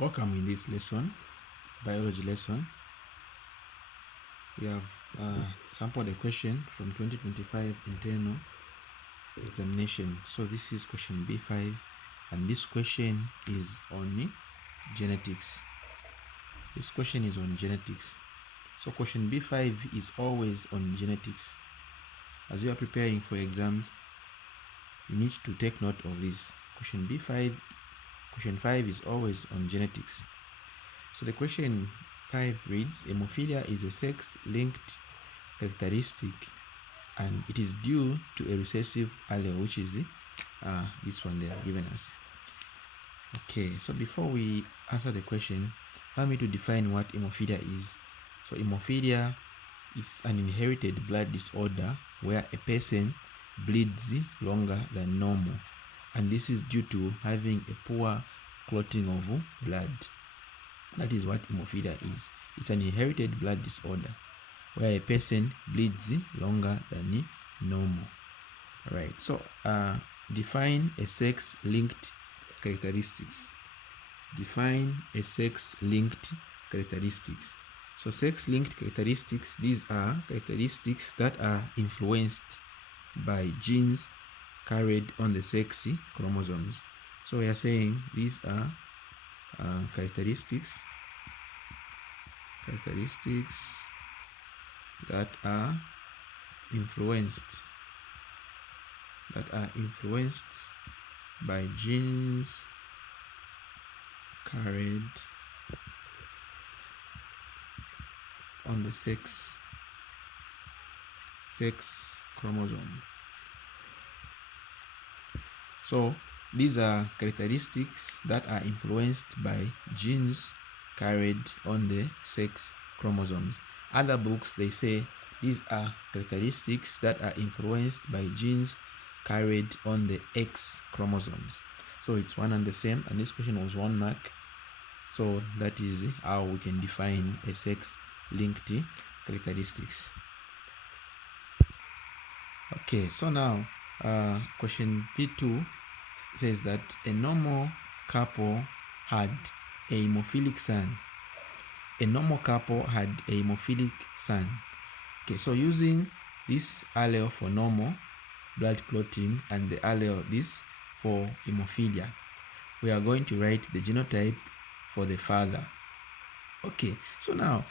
Welcome in this lesson, biology lesson. We have sampled a question from 2025 internal examination. So this is question B5, and this question is on genetics. This question is on genetics. So question B5 is always on genetics. As you are preparing for exams, you need to take note of this. Question 5 is always on genetics. So the question 5 reads, hemophilia is a sex-linked characteristic and it is due to a recessive allele, which is this one they have given us. Okay, so before we answer the question, allow me to define what hemophilia is. So hemophilia is an inherited blood disorder where a person bleeds longer than normal, and this is due to having a poor clotting of blood. That is what hemophilia is. It's an inherited blood disorder where a person bleeds longer than normal. Alright, so define a sex-linked characteristics. Define a sex-linked characteristics. So sex-linked characteristics, these are characteristics that are influenced by genes carried on the sex chromosomes. So we are saying these are characteristics that are influenced by genes carried on the sex chromosome. So these are characteristics that are influenced by genes carried on the sex chromosomes. Other books, they say these are characteristics that are influenced by genes carried on the X chromosomes. So it's one and the same, and this question was 1 mark. So that is how we can define a sex-linked characteristics. Okay, so now question P2 says that a normal couple had a hemophilic son. A normal couple had a hemophilic son. Okay, so using this allele for normal blood clotting and the allele this for hemophilia, we are going to write the genotype for the father. Okay, so now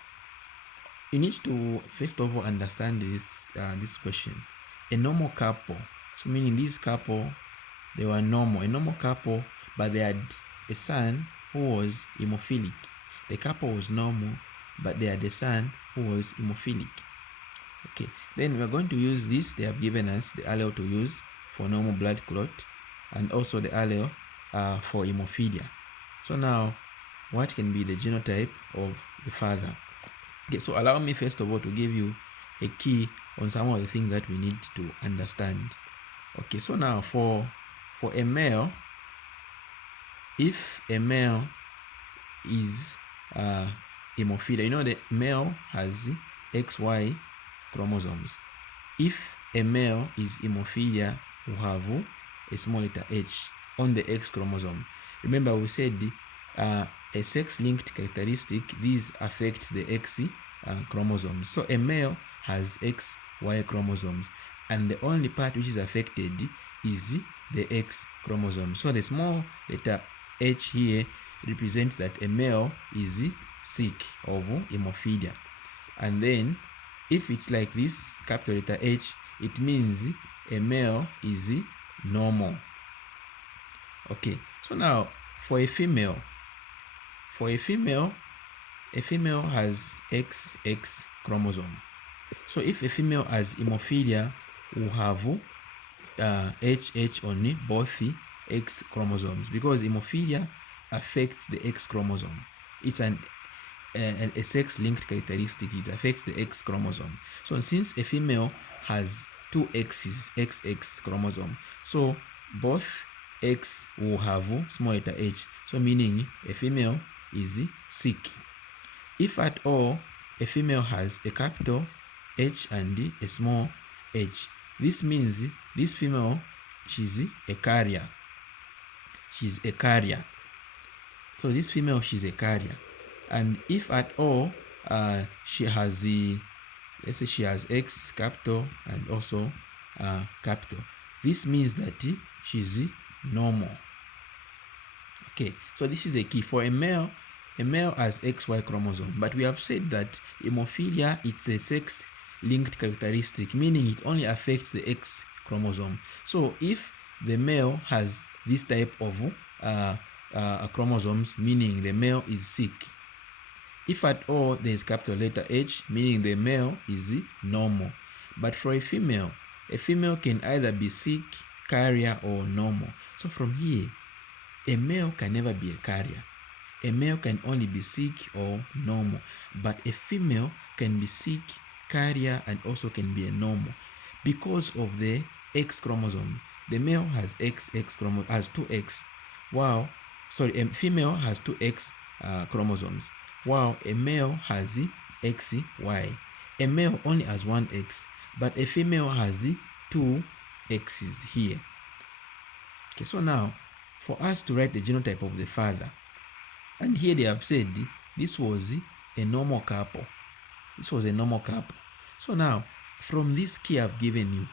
you need to first of all understand this question. A normal couple, so meaning this couple, they were normal, a normal couple, but they had a son who was hemophilic. The couple was normal, but they had a son who was hemophilic. Okay, then we are going to use this. They have given us the allele to use for normal blood clot and also the allele for hemophilia. So now, what can be the genotype of the father? Okay, so allow me first of all to give you a key on some of the things that we need to understand. Okay, so now for a male, if a male is hemophilia, you know the male has XY chromosomes. If a male is hemophilia, we have a small letter H on the X chromosome. Remember we said a sex-linked characteristic, these affects the X chromosomes. So a male has XY chromosomes, and the only part which is affected is the X chromosome. So the small letter H here represents that a male is sick of hemophilia. And then if it's like this capital letter H, it means a male is normal. Okay, so now for a female has XX chromosome. So if a female has hemophilia, we'll have HH on both X chromosomes, because hemophilia affects the X chromosome. It's a sex-linked characteristic. It affects the X chromosome. So since a female has two X's, XX chromosome, so both X will have small letter H. So meaning a female is sick. If at all a female has a capital H and a small h, this means this female, she's a carrier. So this female, she's a carrier. And if at all she has let's say she has X capital and also capital, this means that she's normal. Okay, so this is a key for a male. A male has XY chromosome, but we have said that hemophilia, it's a sex linked characteristic, meaning it only affects the X chromosome. So if the male has this type of chromosomes, meaning the male is sick. If at all there is capital letter H, meaning the male is normal. But for a female can either be sick, carrier, or normal. So from here, a male can never be a carrier. A male can only be sick or normal. But a female can be sick, carrier, and also can be a normal because of the X chromosome. The male has has two X. Wow, sorry, a female has two X chromosomes. Wow, a male has XY. A male only has one X, but a female has two X's here. Okay, so now for us to write the genotype of the father, and here they have said this was a normal couple. This was a normal couple. So now from this key I've given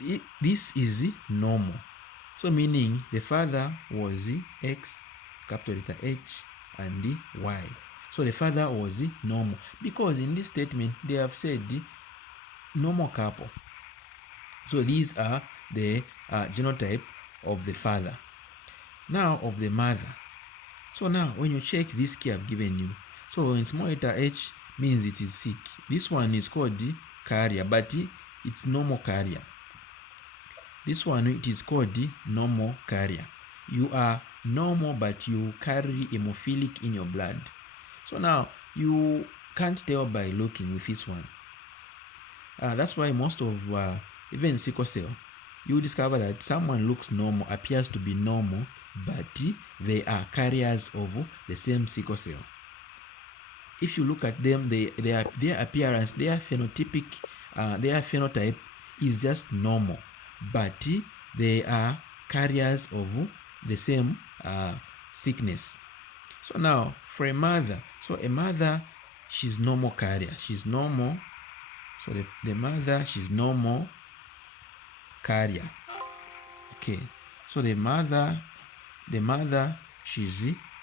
you, this is normal. So meaning the father was X, capital letter H, and Y. So the father was normal, because in this statement they have said normal couple. So these are the genotype of the father. Now of the mother. So now when you check this key I've given you, so in small letter H means it is sick. This one is called carrier, but it's normal carrier. This one, it is called normal carrier. You are normal, but you carry hemophilic in your blood. So now you can't tell by looking with this one. That's why most of even sickle cell, you discover that someone looks normal, appears to be normal, but they are carriers of the same sickle cell. If you look at them, their appearance, their phenotype is just normal, but they are carriers of the same sickness. So now for a mother, so a mother, she's normal carrier, she's normal. So the mother, she's normal carrier. Okay, so the mother, she's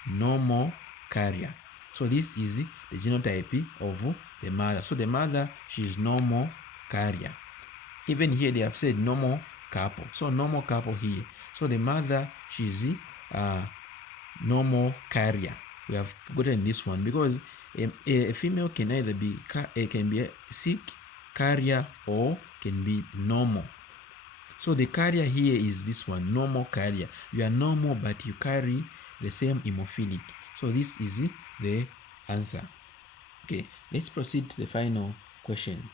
normal carrier. So this is the genotype of the mother. So the mother, she's normal carrier. Even here they have said normal couple. So normal couple here. So the mother, she's normal carrier. We have gotten this one because a female can either be a sick, carrier, or can be normal. So the carrier here is this one, normal carrier. You are normal, but you carry the same hemophilic. So this is the answer. Okay, let's proceed to the final question.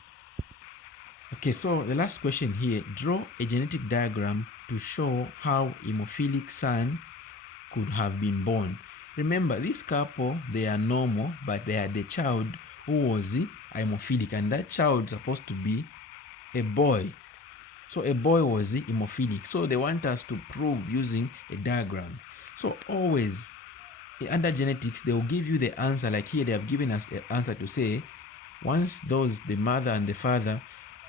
Okay, so the last question here, draw a genetic diagram to show how hemophilic son could have been born. Remember, this couple, they are normal, but they had a child who was hemophilic, and that child is supposed to be a boy. So a boy was hemophilic. So they want us to prove using a diagram. So always under genetics, they will give you the answer. Like here, they have given us the answer to say, once the mother and the father,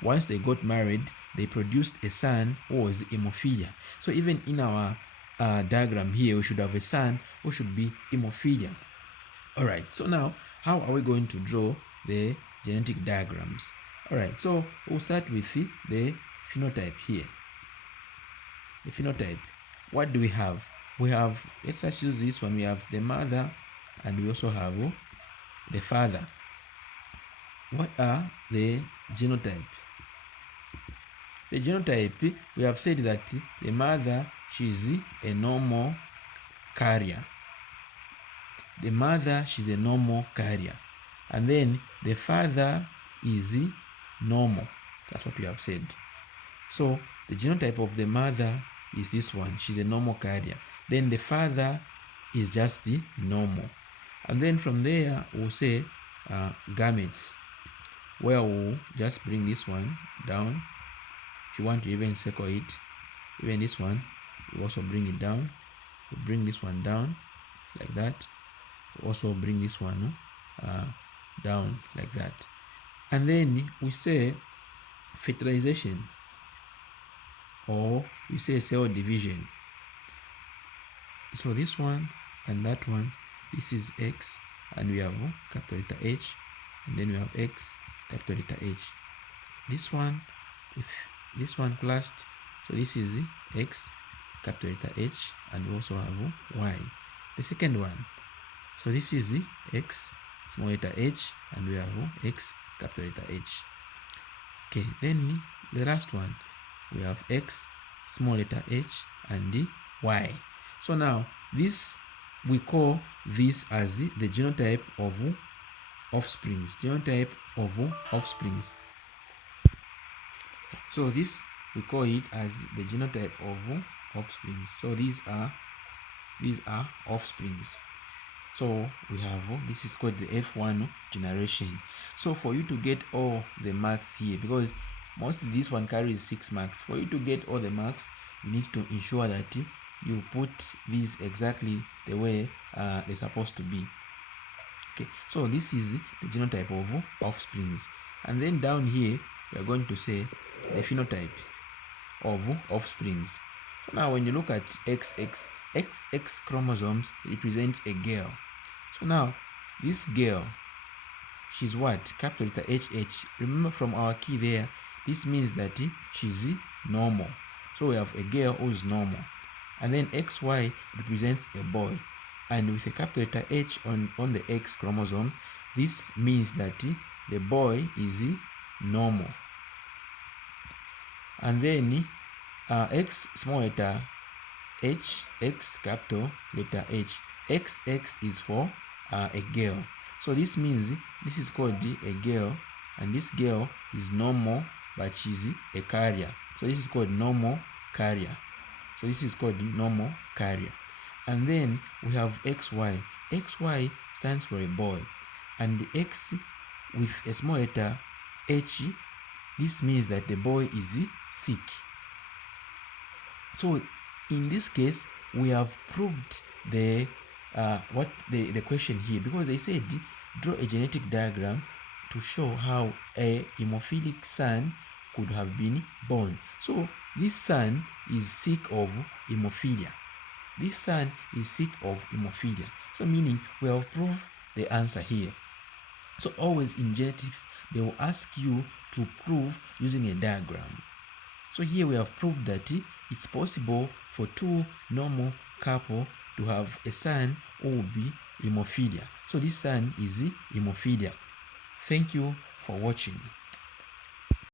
once they got married, they produced a son who was hemophilia. So even in our diagram here, we should have a son who should be hemophilia. All right, so now how are we going to draw the genetic diagrams? All right, so we'll start with the phenotype here. The phenotype, what do we have? We have, let's just use this one. We have the mother and we also have the father. What are the genotype? The genotype, we have said that the mother, she's a normal carrier. The mother, she's a normal carrier. And then the father is normal. That's what we have said. So the genotype of the mother is this one. She's a normal carrier. Then the father is just the normal. And then from there, we'll say gametes, where we'll just bring this one down. If you want to even circle it, even this one, you also bring it down. we bring this one down like that. We also bring this one down like that. And then we say fertilization, or we say cell division. So this one and that one, this is X, and we have capital letter H, and then we have X, capital letter H. This one with this one classed, so this is X, capital letter H, and we also have Y. The second one, so this is X, small letter H, and we have X, capital letter H. Okay, then the last one, we have X, small letter H, and the Y. So now this, we call this as the genotype of offsprings. Genotype of offsprings. So this, we call it as the genotype of offsprings. So these are offsprings. So we have this is called the F1 generation. So for you to get all the marks here, because mostly this one carries 6 marks, for you to get all the marks, you need to ensure that you put these exactly the way they're supposed to be. Okay, so this is the genotype of offsprings. And then down here we are going to say the phenotype of offsprings. Now when you look at XX chromosomes represents a girl. So now this girl, she's what? Capital letter HH. Remember from our key there, this means that she's normal. So we have a girl who is normal. And then XY represents a boy. And with a capital letter H on the X chromosome, this means that the boy is normal. And then X small letter H, X capital letter H. XX is for a girl. So this means this is called a girl, and this girl is normal, but she's a carrier. So this is called normal carrier. So this is called normal carrier. And then we have XY. XY stands for a boy, and the X with a small letter H, this means that the boy is sick. So in this case, we have proved the question here, because they said draw a genetic diagram to show how a hemophilic son could have been born. So this son is sick of hemophilia. This son is sick of hemophilia. So meaning we have proved the answer here. So always in genetics, they will ask you to prove using a diagram. So here we have proved that it's possible for two normal couple to have a son who will be hemophilia. So this son is hemophilia. Thank you for watching.